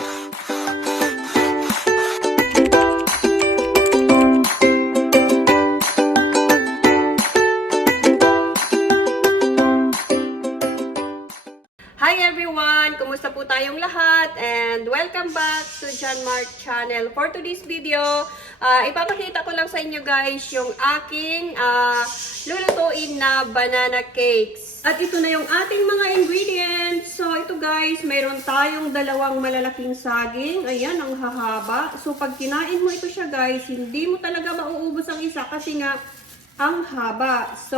Hi everyone! Kumusta po tayong lahat? And welcome back to John Mark Channel. For today's video, ipapakita ko lang sa inyo guys yung aking lulutuin na banana cakes. At ito na yung ating mga ingredients. So ito guys, mayroon tayong dalawang malalaking saging. Ayan, ang hahaba. So pag kinain mo ito siya guys, hindi mo talaga mauubos ang isa kasi nga ang haba. So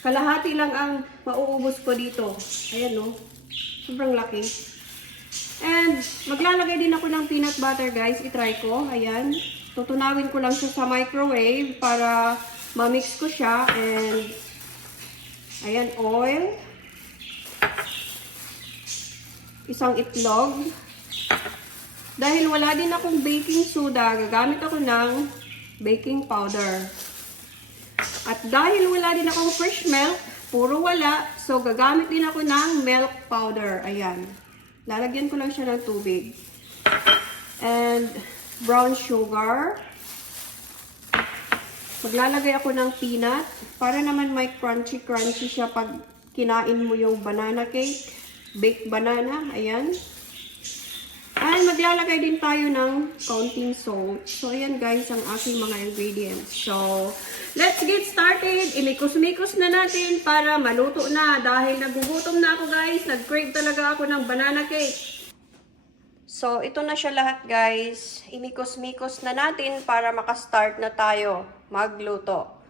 kalahati lang ang mauubos ko dito. Ayan no. Sobrang laki. And maglalagay din ako ng peanut butter guys. I-try ko. Ayan. Tutunawin ko lang siya sa microwave para ma-mix ko siya. And ayan, oil. Isang itlog. Dahil wala din akong baking soda, gagamit ako ng baking powder. At dahil wala din akong fresh milk, puro wala, so gagamit din ako ng milk powder. Ayan. Lalagyan ko lang siya ng tubig. And brown sugar. Maglalagay ako ng peanut para naman may crunchy-crunchy siya pag kinain mo yung banana cake. Baked banana. Ayan. And maglalagay din tayo ng counting salt. So, ayan guys ang aking mga ingredients. So, let's get started. Imikos-mikos na natin para maluto na. Dahil nagugutom na ako guys. Nag-crave talaga ako ng banana cake. So, ito na siya lahat guys. Imikos-mikos na natin para makastart na tayo magluto.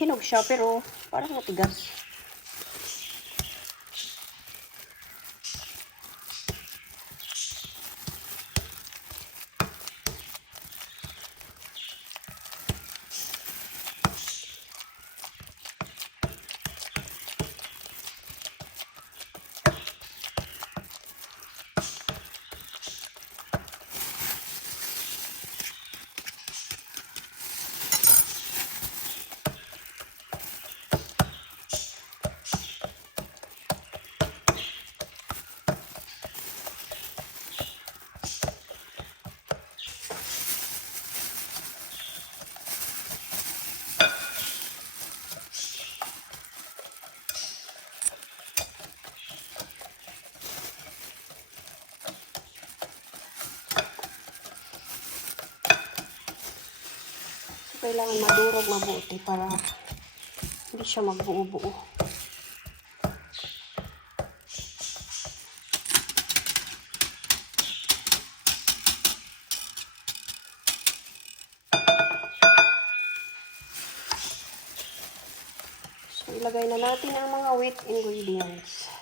Hinog siya pero parang matigas. Kailangan madurog mabuti para hindi siya magbuo-buo. So, ilagay na natin ang mga wet ingredients.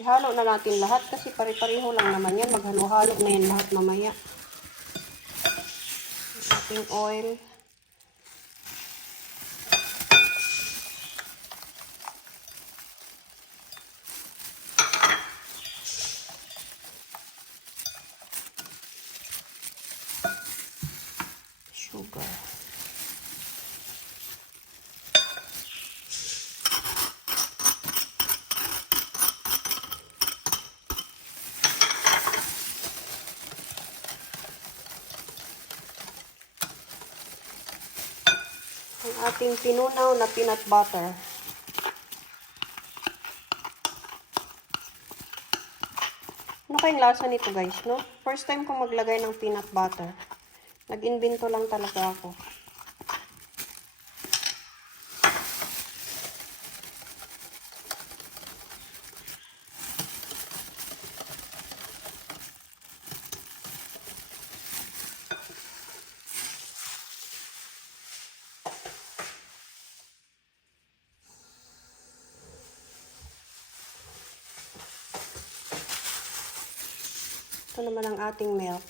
Ihalo na natin lahat kasi pare-pareho lang naman yan. Maghalo-halo na yan lahat mamaya. Ating oil. Sugar. Ang ating pinunaw na peanut butter. Ano kayong lasa nito guys, no? First time kong maglagay ng peanut butter. Nag-invento lang talaga ako. Ito naman ang ating milk.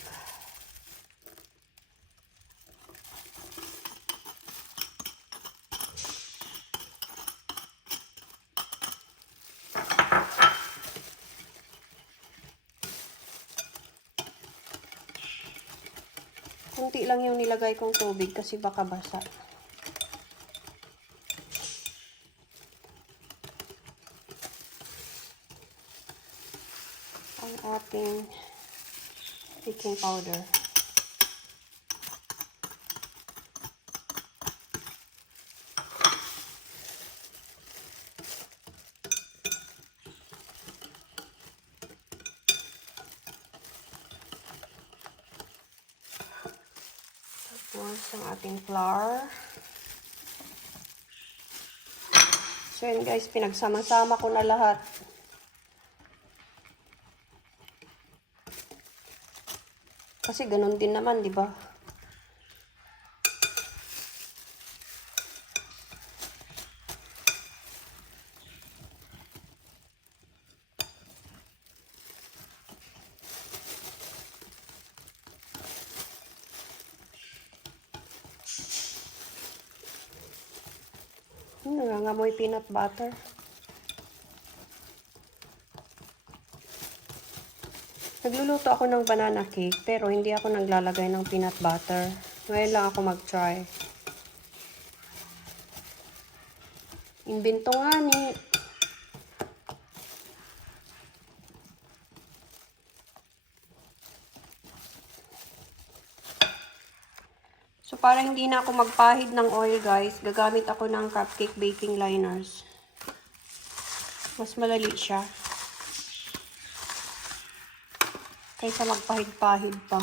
Kunti lang yung nilagay kong tubig kasi baka basa. Ang ating baking powder. Tapos ang ating flour. So yun guys, pinagsama-sama ko na lahat. Kasi ganun din naman, di ba? Nangangamoy peanut butter. Nagluluto ako ng banana cake, pero hindi ako naglalagay ng peanut butter. Ngayon lang ako mag-try. Imbento nga ni. So, para hindi na ako magpahid ng oil, guys, gagamit ako ng cupcake baking liners. Mas malali siya kaysa magpahid-pahid pa.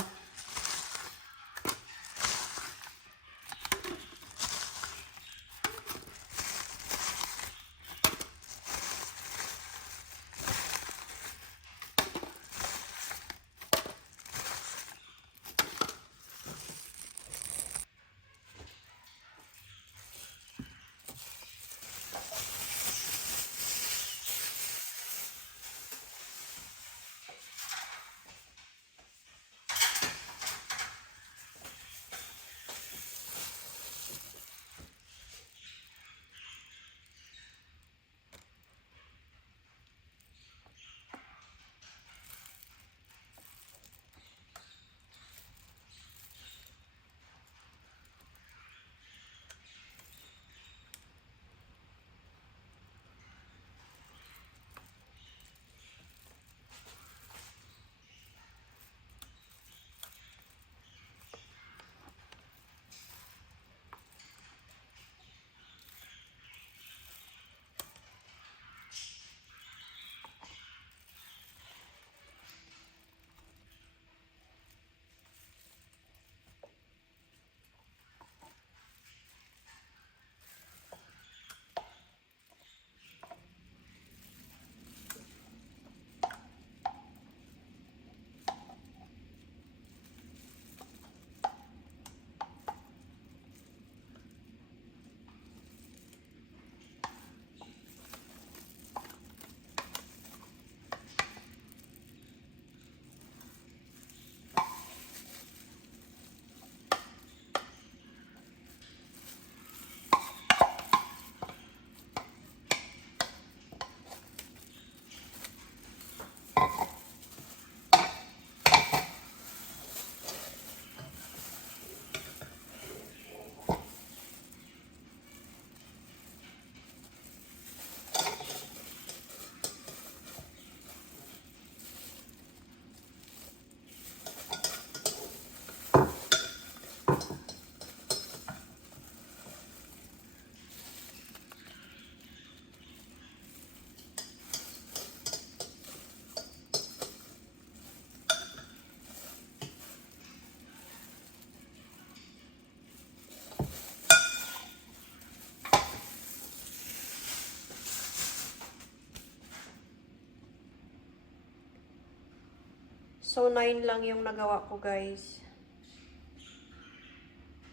So, 9 lang yung nagawa ko, guys.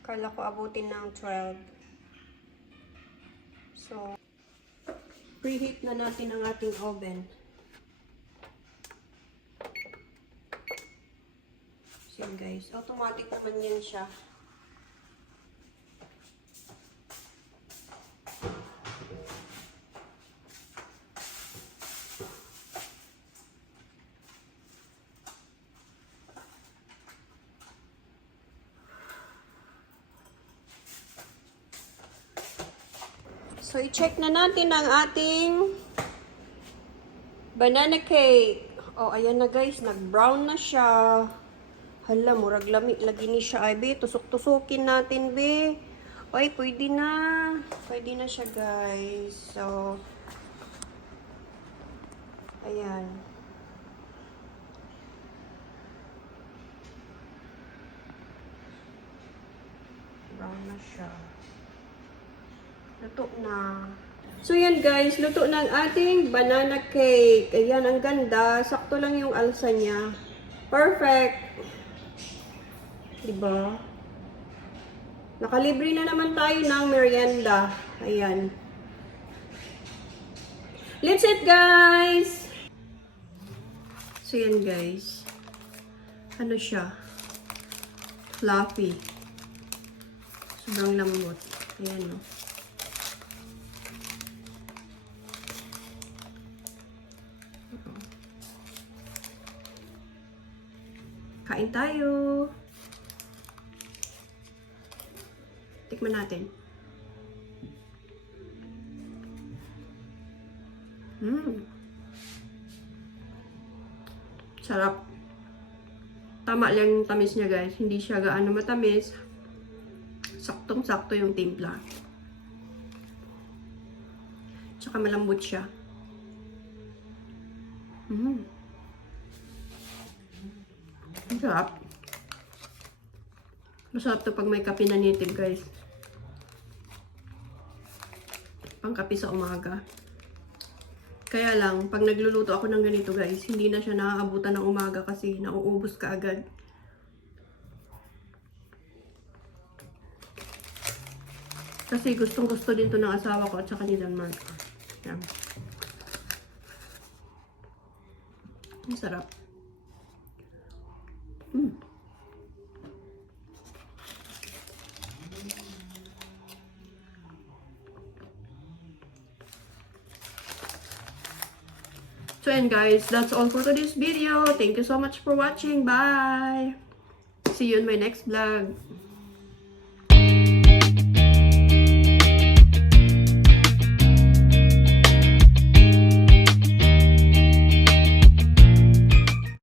Kala ko abutin ng 12. So, preheat na natin ang ating oven. So yun guys, automatic naman yan siya. So, i-check na natin ang ating banana cake. Oh, ayan na guys. Nag-brown na siya. Hala, murag lami. Lagi ni siya. Ay, be. Tusok-tusukin natin, be. Ay, pwede na. Pwede na siya, guys. So, ayan. Brown na siya. Luto na. So, yan guys. Luto na ang ating banana cake. Ayan, ang ganda. Sakto lang yung alsa niya. Perfect. Diba? Nakalibre na naman tayo ng merienda. Ayan. Let's eat, guys! So, yan guys. Ano siya? Fluffy. Sobrang lambot. Ayan, no? Kain tayo. Tikman natin. Sarap. Tama lang yung tamis niya, guys. Hindi siya gaano matamis. Saktong-sakto yung timpla. Tsaka malambot siya. Ang sarap. Masarap to pag may kape na native, guys. Pangkape sa umaga. Kaya lang, pag nagluluto ako ng ganito, guys, hindi na siya naaabutan ng umaga kasi nauubos ka agad. Kasi gustong-gusto din to ng asawa ko at saka ni Denmark. Yan. Ang sarap. So and guys, that's all for today's video. Thank you so much for watching. Bye! See you in my next vlog.